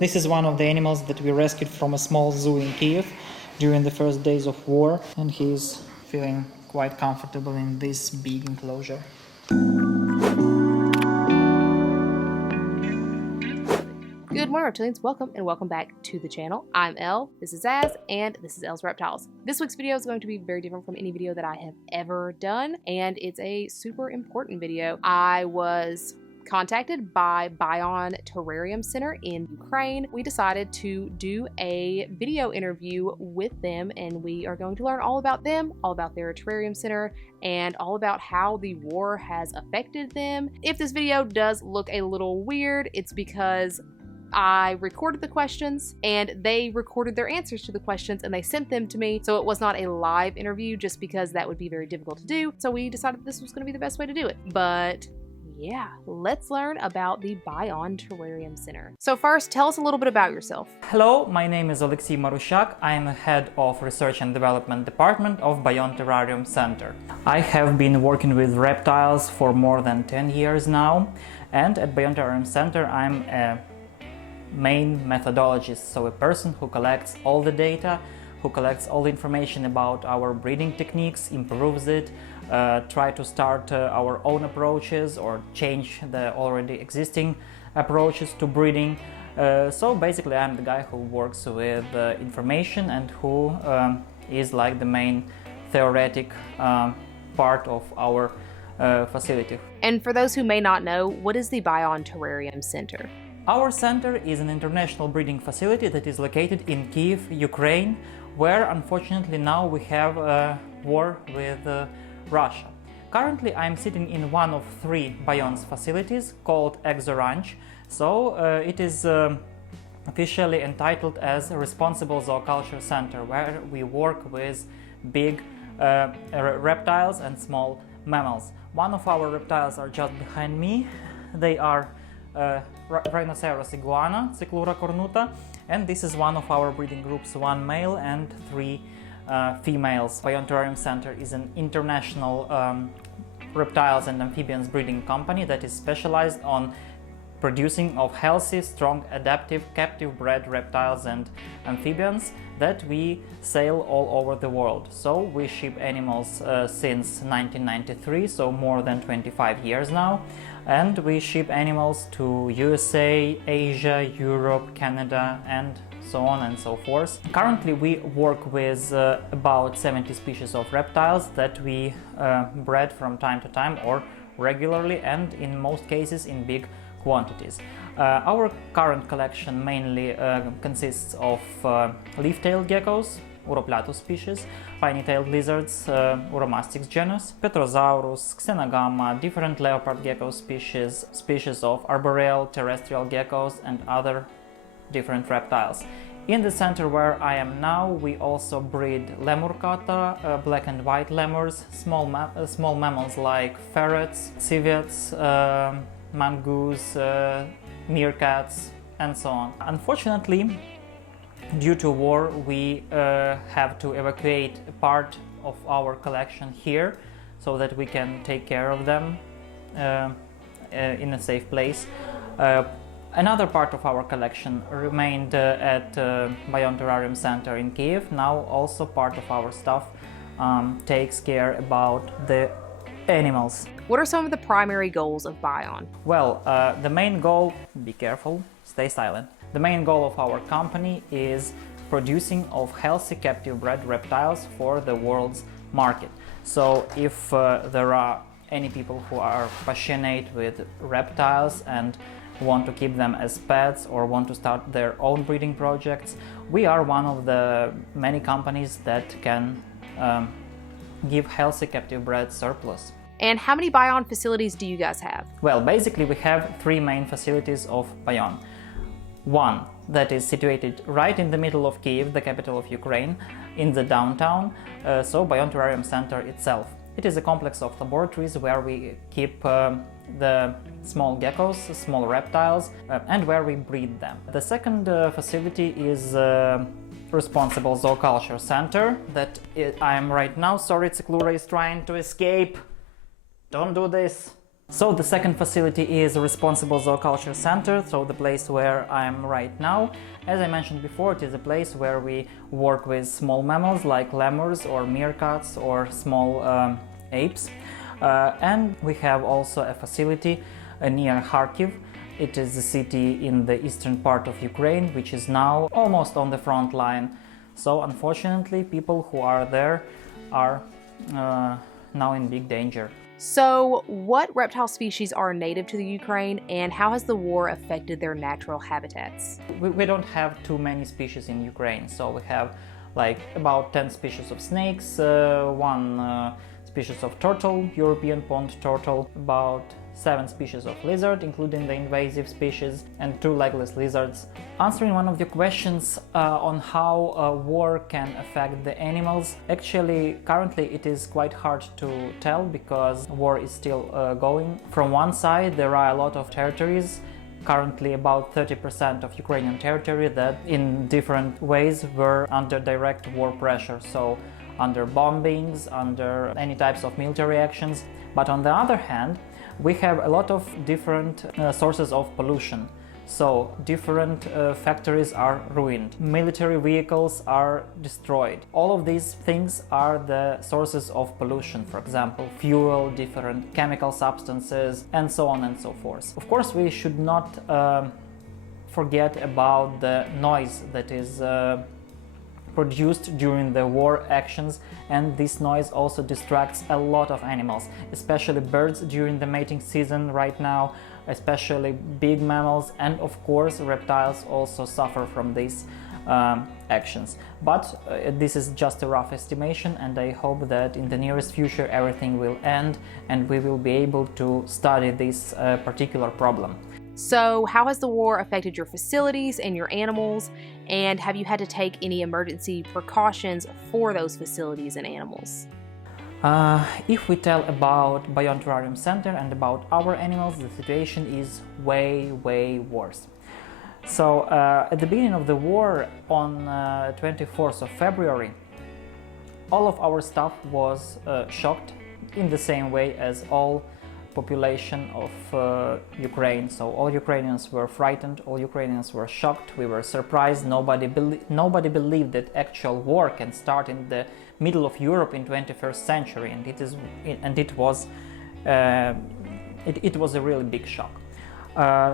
This is one of the animals that we rescued from a small zoo in Kiev during the first days of war, and he's feeling quite comfortable in this big enclosure. Good morning, Reptilians. Welcome back to the channel. I'm Elle, this is Az, and this is Elle's Reptiles. This week's video is going to be very different from any video that I have ever done, and it's a super important video. I was contacted by BION Terrarium Center in Ukraine. We decided to do a video interview with them, and we are going to learn all about them, all about their terrarium center, and all about how the war has affected them. If this video does look a little weird, it's because I recorded the questions and they recorded their answers to the questions and they sent them to me. So it was not a live interview just because that would be very difficult to do. So we decided this was going to be the best way to do it. But yeah, let's learn about the BION Terrarium Center. So first, tell us a little bit about yourself. Hello, my name is Oleksii Marushchak. I am head of Research and Development Department of BION Terrarium Center. I have been working with reptiles for more than 10 years now, and at BION Terrarium Center I'm a main methodologist, so a person who collects all the data, who collects all the information about our breeding techniques, improves it, try to start our own approaches or change the already existing approaches to breeding. So basically I'm the guy who works with information and who is like the main theoretic part of our facility. And for those who may not know, what is the BION Terrarium Center? Our center is an international breeding facility that is located in Kiev, Ukraine, where unfortunately now we have a war with Russia. Currently I'm sitting in one of 3 BION's facilities called Exo Ranch, so it is officially entitled as Responsible Zooculture Center, where we work with big reptiles and small mammals. One of our reptiles are just behind me. They are Rhinoceros iguana, Cyclura cornuta, and this is one of our breeding groups, 1 male and 3 females. BION Terrarium Center is an international reptiles and amphibians breeding company that is specialized on producing of healthy, strong, adaptive, captive-bred reptiles and amphibians that we sell all over the world. So we ship animals since 1993, so more than 25 years now. And we ship animals to USA, Asia, Europe, Canada, and so on and so forth. Currently we work with about 70 species of reptiles that we bred from time to time or regularly, and in most cases in big quantities. Our current collection mainly consists of leaf-tailed geckos, Uroplatus species, piney-tailed lizards, Uromastix genus, Petrosaurus, Xenogamma, different leopard gecko species, species of arboreal terrestrial geckos, and other different reptiles. In the center where I am now, we also breed lemurcata, black and white lemurs, small mammals like ferrets, civets, mongoose, meerkats, and so on. Unfortunately, due to war, we have to evacuate a part of our collection here so that we can take care of them in a safe place. Another part of our collection remained at BION Terrarium Center in Kiev. Now also part of our staff takes care about the animals. What are some of the primary goals of BION? Well, the main goal, be careful, stay silent. The main goal of our company is producing of healthy captive-bred reptiles for the world's market. So if there are any people who are passionate with reptiles and want to keep them as pets or want to start their own breeding projects, we are one of the many companies that can give healthy captive-bred surplus. And how many BION facilities do you guys have? Well, basically we have 3 main facilities of BION. One that is situated right in the middle of Kiev, the capital of Ukraine, in the downtown, so BION Terrarium Center itself. It is a complex of laboratories where we keep the small geckos, small reptiles, and where we breed them. The second facility is Responsible Zooculture Center that I am right now. Sorry, Cyclura is trying to escape. Don't do this. So the second facility is Responsible Herpetoculture Center, so the place where I'm right now. As I mentioned before, it is a place where we work with small mammals like lemurs or meerkats or small apes. And we have also a facility near Kharkiv. It is a city in the eastern part of Ukraine, which is now almost on the front line. So unfortunately, people who are there are now in big danger. So, what reptile species are native to the Ukraine, and how has the war affected their natural habitats? We don't have too many species in Ukraine, so we have like about 10 species of snakes, one species of turtle, European pond turtle, about 7 species of lizard, including the invasive species, and 2 legless lizards. Answering one of your questions on how war can affect the animals, actually currently it is quite hard to tell because war is still going. From one side there are a lot of territories, currently about 30% of Ukrainian territory, that in different ways were under direct war pressure, so under bombings, under any types of military actions. But on the other hand, we have a lot of different sources of pollution. So different factories are ruined, military vehicles are destroyed. All of these things are the sources of pollution, for example, fuel, different chemical substances, and so on and so forth. Of course, we should not forget about the noise that is produced during the war actions, and this noise also distracts a lot of animals, especially birds during the mating season right now, especially big mammals, and of course reptiles also suffer from these actions. But this is just a rough estimation, and I hope that in the nearest future everything will end and we will be able to study this particular problem. So, how has the war affected your facilities and your animals, and have you had to take any emergency precautions for those facilities and animals? If we tell about BION Terrarium Center and about our animals, the situation is way worse. So, at the beginning of the war, on 24th of February, all of our staff was shocked in the same way as all population of Ukraine. So all Ukrainians were frightened, all Ukrainians were shocked, we were surprised. Nobody believed that actual war can start in the middle of Europe in 21st century, and it was a really big shock.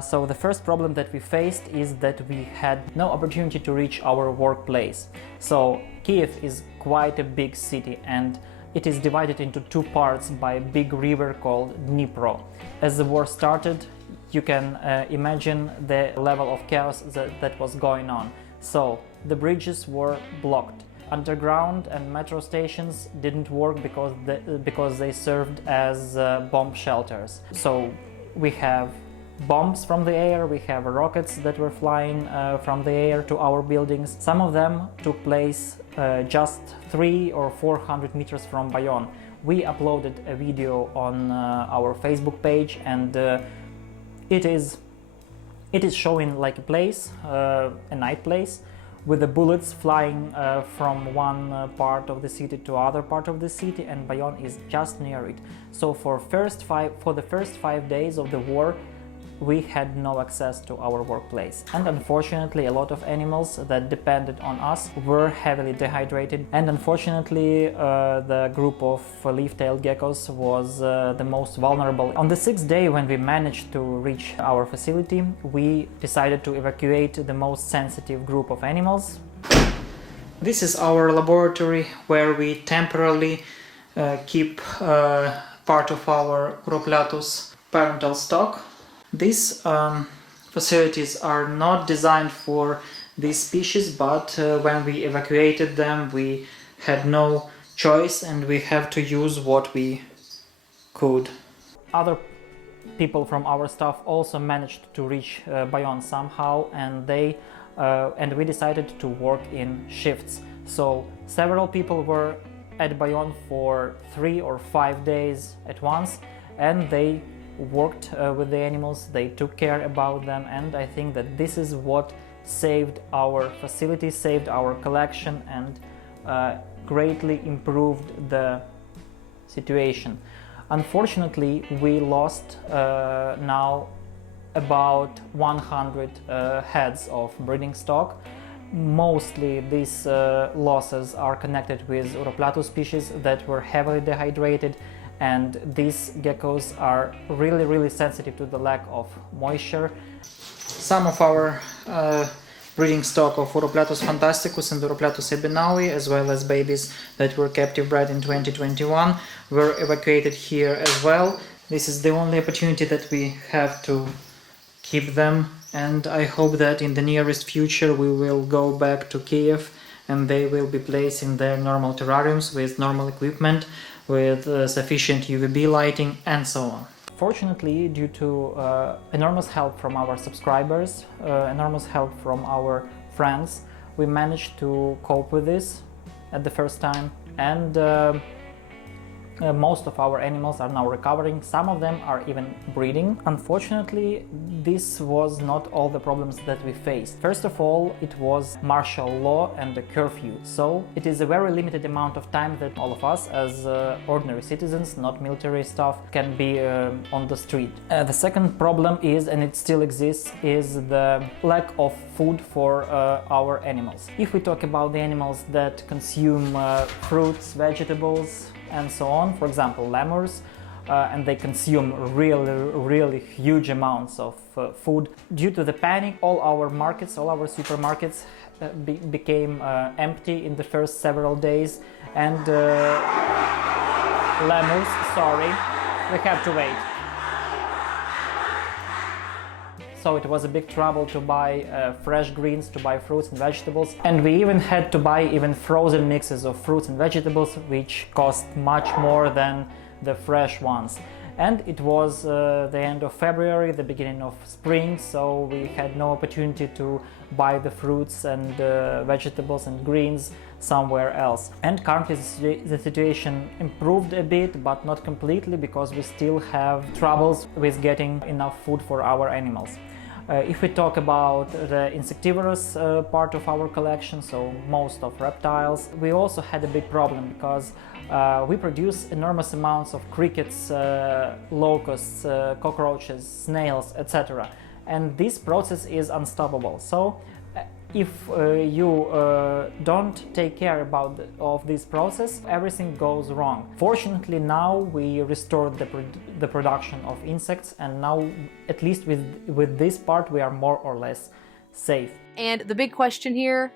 So the first problem that we faced is that we had no opportunity to reach our workplace. So Kiev is quite a big city, and it is divided into 2 parts by a big river called Dnipro. As the war started, you can imagine the level of chaos that was going on. So the bridges were blocked. Underground and metro stations didn't work because they served as bomb shelters. So we have bombs from the air, we have rockets that were flying from the air to our buildings. Some of them took place just 300 or 400 meters from BION. We uploaded a video on our Facebook page, and it is showing like a place, a night place, with the bullets flying from one part of the city to other part of the city, and BION is just near it. So for the first 5 days of the war, we had no access to our workplace, and unfortunately a lot of animals that depended on us were heavily dehydrated, and unfortunately the group of leaf-tailed geckos was the most vulnerable. On the 6th day, when we managed to reach our facility, we decided to evacuate the most sensitive group of animals. This is our laboratory where we temporarily keep part of our Uroplatus parental stock. These facilities are not designed for these species, but when we evacuated them, we had no choice and we have to use what we could. Other people from our staff also managed to reach BION somehow, and we decided to work in shifts. So several people were at BION for 3 or 5 days at once, and they worked with the animals, they took care about them, and I think that this is what saved our facility, saved our collection, and greatly improved the situation. Unfortunately, we lost now about 100 heads of breeding stock. Mostly these losses are connected with Uroplatus species that were heavily dehydrated, and these geckos are really sensitive to the lack of moisture. Some of our breeding stock of Uroplatus fantasticus and Uroplatus ebenaui, as well as babies that were captive bred in 2021, were evacuated here as well. This is the only opportunity that we have to keep them, and I hope that in the nearest future we will go back to Kiev and they will be placed in their normal terrariums with normal equipment, with sufficient UVB lighting and so on. Fortunately, due to enormous help from our subscribers, enormous help from our friends, we managed to cope with this at the first time, and most of our animals are now recovering. Some of them are even breeding. Unfortunately, this was not all the problems that we faced. First of all, it was martial law and a curfew. So it is a very limited amount of time that all of us as ordinary citizens, not military staff, can be on the street. The second problem is, and it still exists, is the lack of food for our animals. If we talk about the animals that consume fruits, vegetables, and so on, for example lemurs, and they consume really huge amounts of food. Due to the panic, all our markets, all our supermarkets became empty in the first several days, and lemurs, sorry, we have to wait. So it was a big trouble to buy fresh greens, to buy fruits and vegetables, and we even had to buy even frozen mixes of fruits and vegetables, which cost much more than the fresh ones. And it was the end of February, the beginning of spring, so we had no opportunity to buy the fruits and vegetables and greens somewhere else. And currently the situation improved a bit, but not completely, because we still have troubles with getting enough food for our animals. If we talk about the insectivorous part of our collection, so most of reptiles, we also had a big problem, because we produce enormous amounts of crickets, locusts, cockroaches, snails, etc. And this process is unstoppable. So if you don't take care of this process, everything goes wrong. Fortunately, now we restored the production of insects, and now, at least with this part, we are more or less safe. And the big question here,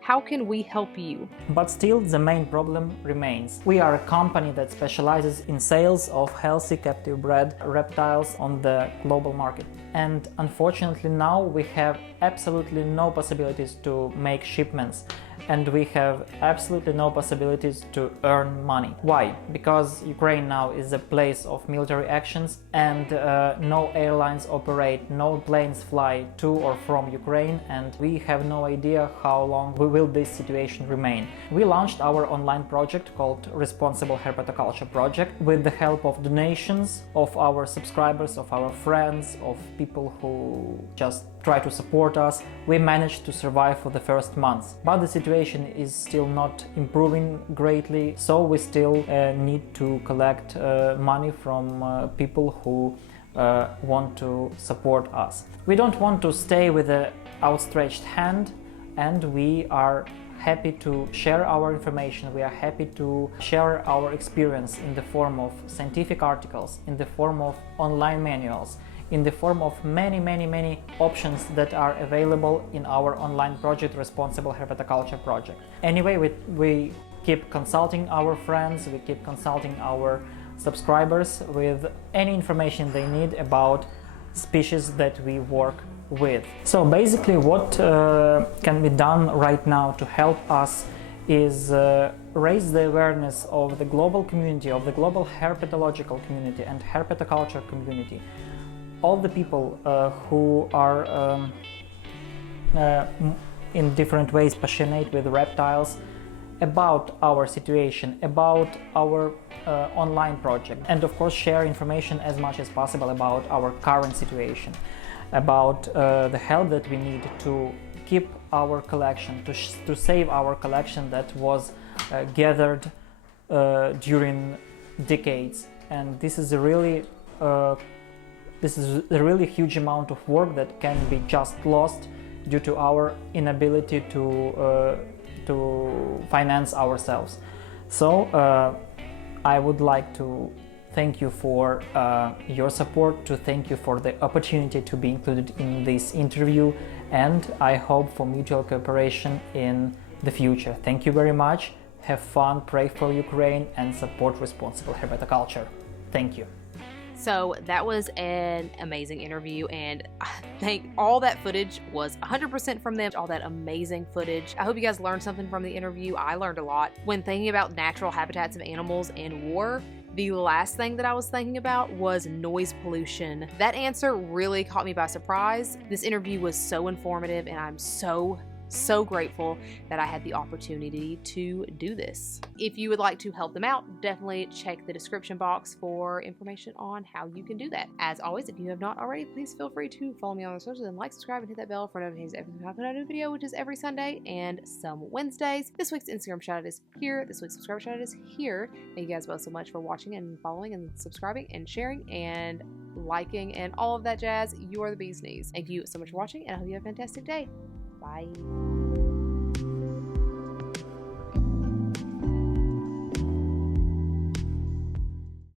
how can we help you? But still, the main problem remains. We are a company that specializes in sales of healthy captive bred reptiles on the global market. And unfortunately now we have absolutely no possibilities to make shipments, and we have absolutely no possibilities to earn money. Why? Because Ukraine now is a place of military actions, and no airlines operate, no planes fly to or from Ukraine, and we have no idea how long will this situation remain. We launched our online project called Responsible Herpetoculture Project with the help of donations of our subscribers, of our friends, of people who just try to support us. We managed to survive for the first months, but the situation is still not improving greatly, so we still need to collect money from people who want to support us. We don't want to stay with an outstretched hand, and we are happy to share our information. We are happy to share our experience in the form of scientific articles, in the form of online manuals, in the form of many options that are available in our online project, Responsible Herpetoculture Project. Anyway, we keep consulting our friends, we keep consulting our subscribers with any information they need about species that we work with. So basically what can be done right now to help us is raise the awareness of the global community, of the global herpetological community and herpetoculture community. All the people who are in different ways passionate with reptiles, about our situation, about our online project, and of course share information as much as possible about our current situation, about the help that we need to keep our collection, to save our collection that was gathered during decades and this is a really huge amount of work that can be just lost due to our inability to finance ourselves. So I would like to thank you for your support, to thank you for the opportunity to be included in this interview, and I hope for mutual cooperation in the future. Thank you very much. Have fun, pray for Ukraine, and support responsible herpetoculture. Thank you. So that was an amazing interview, and I think all that footage was 100% from them, all that amazing footage. I hope you guys learned something from the interview. I learned a lot. When thinking about natural habitats of animals and war, the last thing that I was thinking about was noise pollution. That answer really caught me by surprise. This interview was so informative, and I'm so grateful that I had the opportunity to do this. If you would like to help them out, definitely check the description box for information on how you can do that. As always, if you have not already, please feel free to follow me on the socials and like, subscribe, and hit that bell for notifications every time I put out a new video, which is every Sunday and some Wednesdays. This week's Instagram shoutout is here. This week's subscriber shoutout is here. Thank you guys both so much for watching and following and subscribing and sharing and liking and all of that jazz. You are the bee's knees. Thank you so much for watching, and I hope you have a fantastic day. Bye.